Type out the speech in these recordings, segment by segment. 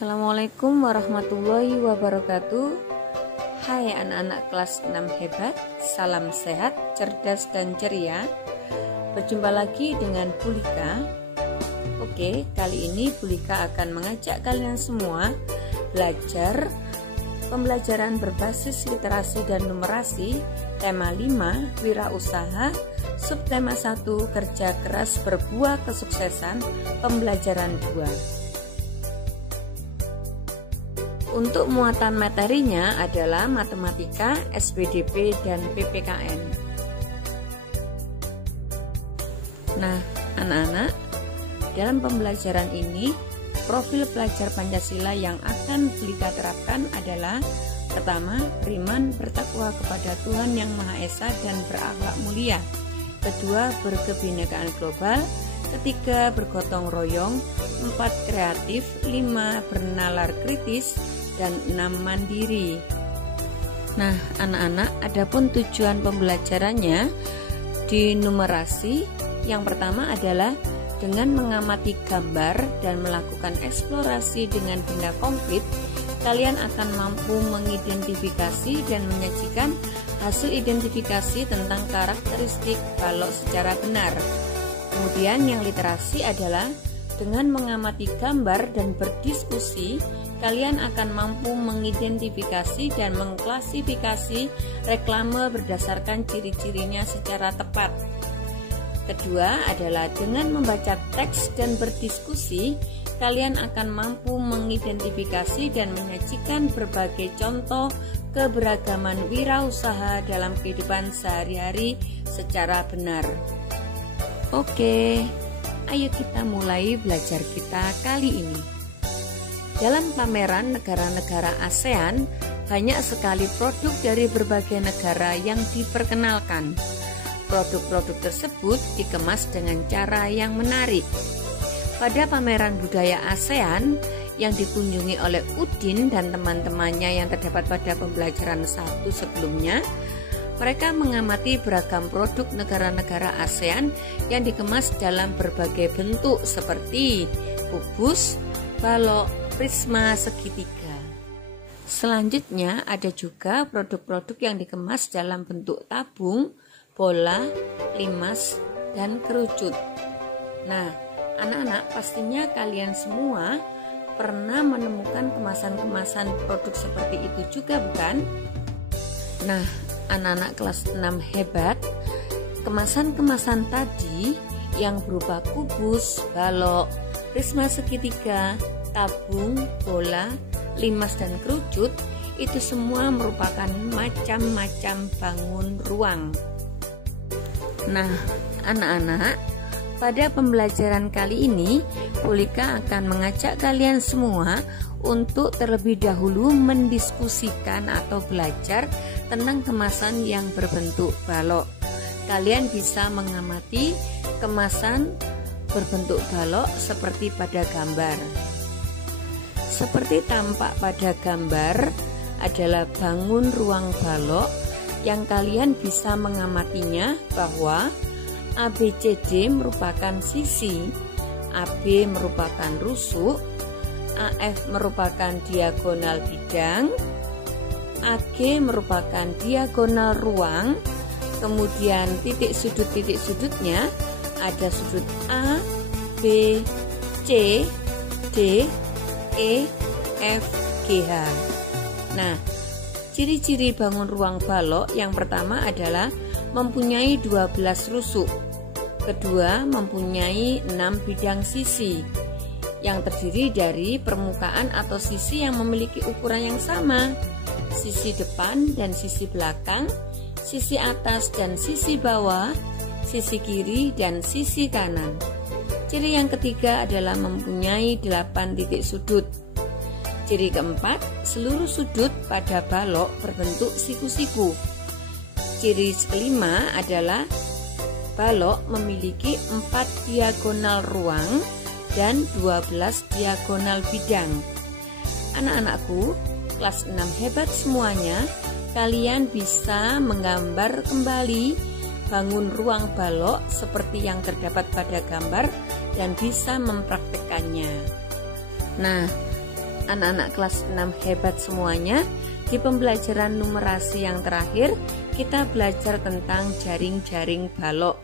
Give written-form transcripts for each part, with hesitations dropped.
Assalamualaikum warahmatullahi wabarakatuh. Hai anak-anak kelas 6 hebat, salam sehat, cerdas dan ceria. Berjumpa lagi dengan Bu Lika. Oke, kali ini Bu Lika akan mengajak kalian semua belajar pembelajaran berbasis literasi dan numerasi, tema 5, wirausaha, subtema 1, kerja keras berbuah kesuksesan, pembelajaran 2. Untuk muatan materinya adalah matematika, SPDP, dan PPKN. Nah, anak-anak, dalam pembelajaran ini, profil pelajar Pancasila yang akan kita terapkan adalah: pertama, beriman bertakwa kepada Tuhan Yang Maha Esa dan berakhlak mulia. Kedua, berkebinekaan global. Ketiga, bergotong royong. 4, kreatif. 5, bernalar kritis. Dan 6, mandiri. Nah, anak-anak, adapun tujuan pembelajarannya di numerasi, yang pertama adalah dengan mengamati gambar dan melakukan eksplorasi dengan benda konkret, kalian akan mampu mengidentifikasi dan menyajikan hasil identifikasi tentang karakteristik balok secara benar. Kemudian yang literasi adalah dengan mengamati gambar dan berdiskusi, kalian akan mampu mengidentifikasi dan mengklasifikasi reklame berdasarkan ciri-cirinya secara tepat. Kedua adalah dengan membaca teks dan berdiskusi, kalian akan mampu mengidentifikasi dan menyajikan berbagai contoh keberagaman wirausaha dalam kehidupan sehari-hari secara benar. Oke, ayo kita mulai belajar kita kali ini. Dalam pameran negara-negara ASEAN, banyak sekali produk dari berbagai negara yang diperkenalkan. Produk-produk tersebut dikemas dengan cara yang menarik. Pada pameran budaya ASEAN yang dikunjungi oleh Udin dan teman-temannya yang terdapat pada pembelajaran 1 sebelumnya, mereka mengamati beragam produk negara-negara ASEAN yang dikemas dalam berbagai bentuk seperti kubus, balok, prisma, segitiga. Selanjutnya ada juga produk-produk yang dikemas dalam bentuk tabung, bola, limas, dan kerucut. Nah, anak-anak, pastinya kalian semua pernah menemukan kemasan-kemasan produk seperti itu juga, bukan? Nah, anak-anak kelas 6 hebat, kemasan-kemasan tadi yang berupa kubus, balok, prisma segitiga, tabung, bola, limas, dan kerucut itu semua merupakan macam-macam bangun ruang. Nah, anak-anak, pada pembelajaran kali ini Bu Lika akan mengajak kalian semua untuk terlebih dahulu mendiskusikan atau belajar tentang kemasan yang berbentuk balok. Kalian bisa mengamati kemasan berbentuk balok seperti pada gambar. Seperti tampak pada gambar adalah bangun ruang balok yang kalian bisa mengamatinya bahwa ABCD merupakan sisi, AB merupakan rusuk, AF merupakan diagonal bidang, AG merupakan diagonal ruang, kemudian titik sudut-titik-sudutnya ada sudut A, B, C, D, E, F, G, H. Nah, ciri-ciri bangun ruang balok yang pertama adalah mempunyai 12 rusuk. Kedua, mempunyai 6 bidang sisi yang terdiri dari permukaan atau sisi yang memiliki ukuran yang sama, sisi depan dan sisi belakang, sisi atas dan sisi bawah, sisi kiri dan sisi kanan. Ciri yang ketiga adalah mempunyai 8 titik sudut. Ciri keempat, seluruh sudut pada balok berbentuk siku-siku. Ciri kelima adalah balok memiliki 4 diagonal ruang dan 12 diagonal bidang. Anak-anakku, kelas 6 hebat semuanya, kalian bisa menggambar kembali bangun ruang balok seperti yang terdapat pada gambar dan bisa mempraktikkannya. Nah, anak-anak kelas 6 hebat semuanya. Di pembelajaran numerasi yang terakhir, kita belajar tentang jaring-jaring balok.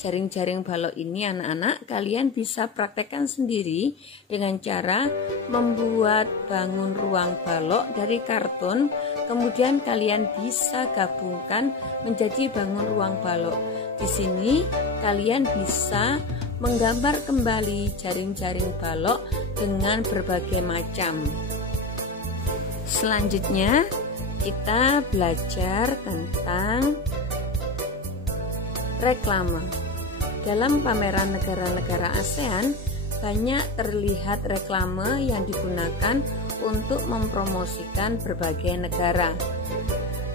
Jaring-jaring balok ini anak-anak kalian bisa praktekkan sendiri dengan cara membuat bangun ruang balok dari kartun. Kemudian kalian bisa gabungkan menjadi bangun ruang balok. Di sini kalian bisa menggambar kembali jaring-jaring balok dengan berbagai macam. Selanjutnya kita belajar tentang reklame. Dalam pameran negara-negara ASEAN banyak terlihat reklame yang digunakan untuk mempromosikan berbagai negara.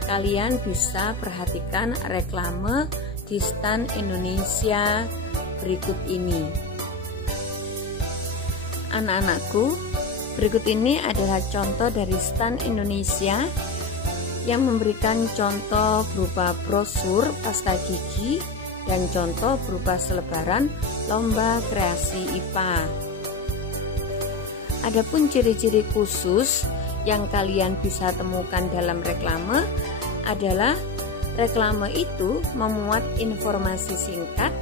Kalian bisa perhatikan reklame di stand Indonesia berikut ini. Anak-anakku, berikut ini adalah contoh dari stand Indonesia yang memberikan contoh berupa brosur pasta gigi dan contoh berupa selebaran lomba kreasi IPA. Adapun ciri-ciri khusus yang kalian bisa temukan dalam reklame adalah reklame itu memuat informasi singkat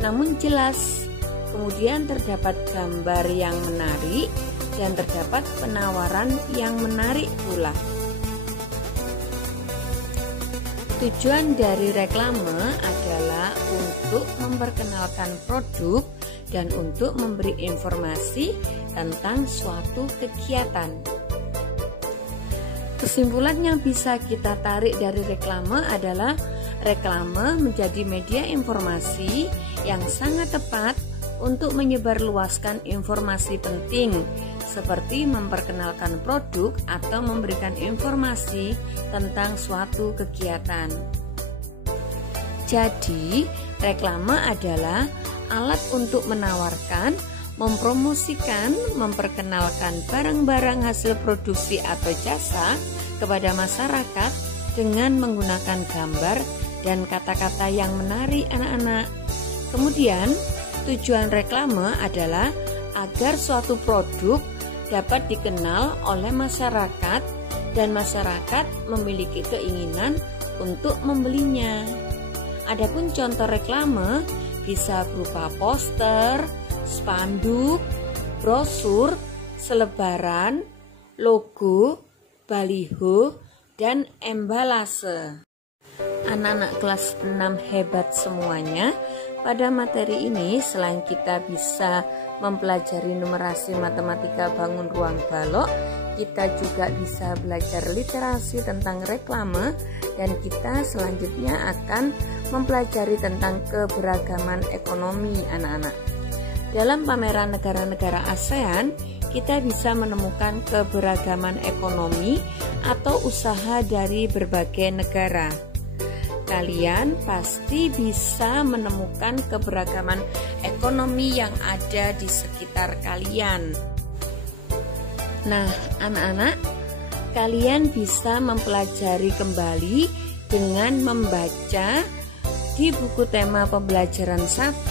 namun jelas. Kemudian terdapat gambar yang menarik dan terdapat penawaran yang menarik pula. Tujuan dari reklame adalah untuk memperkenalkan produk dan untuk memberi informasi tentang suatu kegiatan. Kesimpulan yang bisa kita tarik dari reklame adalah reklame menjadi media informasi yang sangat tepat untuk menyebarluaskan informasi penting seperti memperkenalkan produk atau memberikan informasi tentang suatu kegiatan. Jadi, reklame adalah alat untuk menawarkan, mempromosikan, memperkenalkan barang-barang hasil produksi atau jasa kepada masyarakat dengan menggunakan gambar dan kata-kata yang menarik anak-anak. Kemudian, tujuan reklame adalah agar suatu produk dapat dikenal oleh masyarakat dan masyarakat memiliki keinginan untuk membelinya. Adapun contoh reklame bisa berupa poster, spanduk, brosur, selebaran, logo, baliho, dan embalase. Anak-anak kelas 6 hebat semuanya. Pada materi ini, selain kita bisa mempelajari numerasi matematika bangun ruang balok, kita juga bisa belajar literasi tentang reklame, dan kita selanjutnya akan mempelajari tentang keberagaman ekonomi anak-anak. Dalam pameran negara-negara ASEAN, kita bisa menemukan keberagaman ekonomi atau usaha dari berbagai negara. Kalian pasti bisa menemukan keberagaman ekonomi yang ada di sekitar kalian. Nah, anak-anak, kalian bisa mempelajari kembali dengan membaca di buku tema pembelajaran 1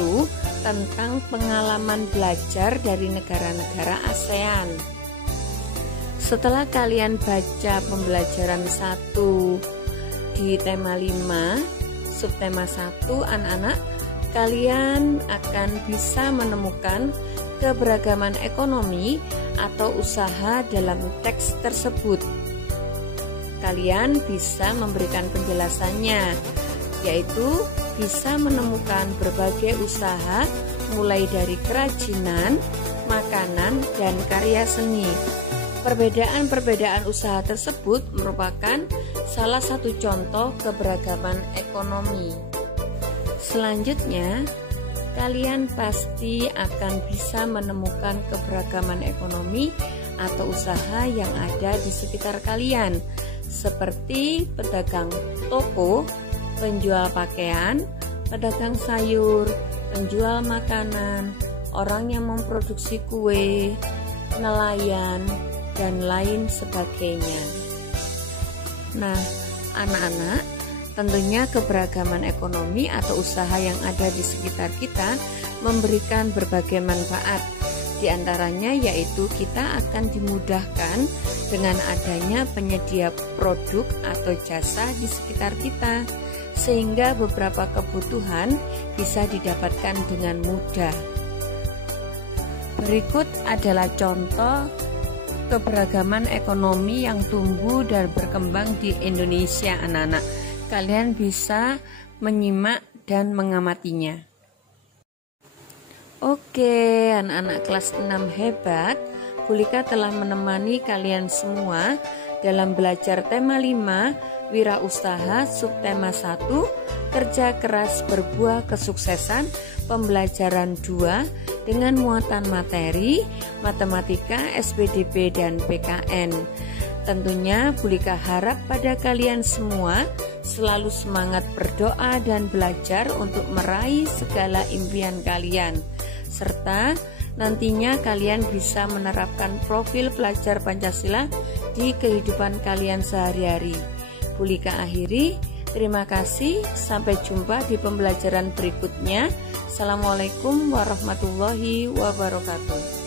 tentang pengalaman belajar dari negara-negara ASEAN. Setelah kalian baca pembelajaran 1 di tema 5, subtema 1, anak-anak, kalian akan bisa menemukan keberagaman ekonomi atau usaha dalam teks tersebut. Kalian bisa memberikan penjelasannya, yaitu bisa menemukan berbagai usaha mulai dari kerajinan, makanan, dan karya seni. Perbedaan-perbedaan usaha tersebut merupakan salah satu contoh keberagaman ekonomi. Selanjutnya, kalian pasti akan bisa menemukan keberagaman ekonomi atau usaha yang ada di sekitar kalian, seperti pedagang toko, penjual pakaian, pedagang sayur, penjual makanan, orang yang memproduksi kue, nelayan, dan lain sebagainya. Nah, anak-anak, tentunya keberagaman ekonomi atau usaha yang ada di sekitar kita memberikan berbagai manfaat. Di Di antaranya yaitu kita akan dimudahkan dengan adanya penyedia produk atau jasa di sekitar kita, sehingga beberapa kebutuhan bisa didapatkan dengan mudah. Berikut adalah contoh keberagaman ekonomi yang tumbuh dan berkembang di Indonesia, anak-anak. Kalian bisa menyimak dan mengamatinya. Oke, anak-anak kelas 6 hebat, Bulika telah menemani kalian semua dalam belajar tema 5, wirausaha, subtema 1, kerja keras berbuah kesuksesan, pembelajaran 2 dengan muatan materi, matematika, SPDB, dan PKN. Tentunya Bulika harap pada kalian semua selalu semangat berdoa dan belajar untuk meraih segala impian kalian, serta nantinya kalian bisa menerapkan profil pelajar Pancasila di kehidupan kalian sehari-hari. Bulika akhiri, terima kasih, sampai jumpa di pembelajaran berikutnya. Assalamualaikum warahmatullahi wabarakatuh.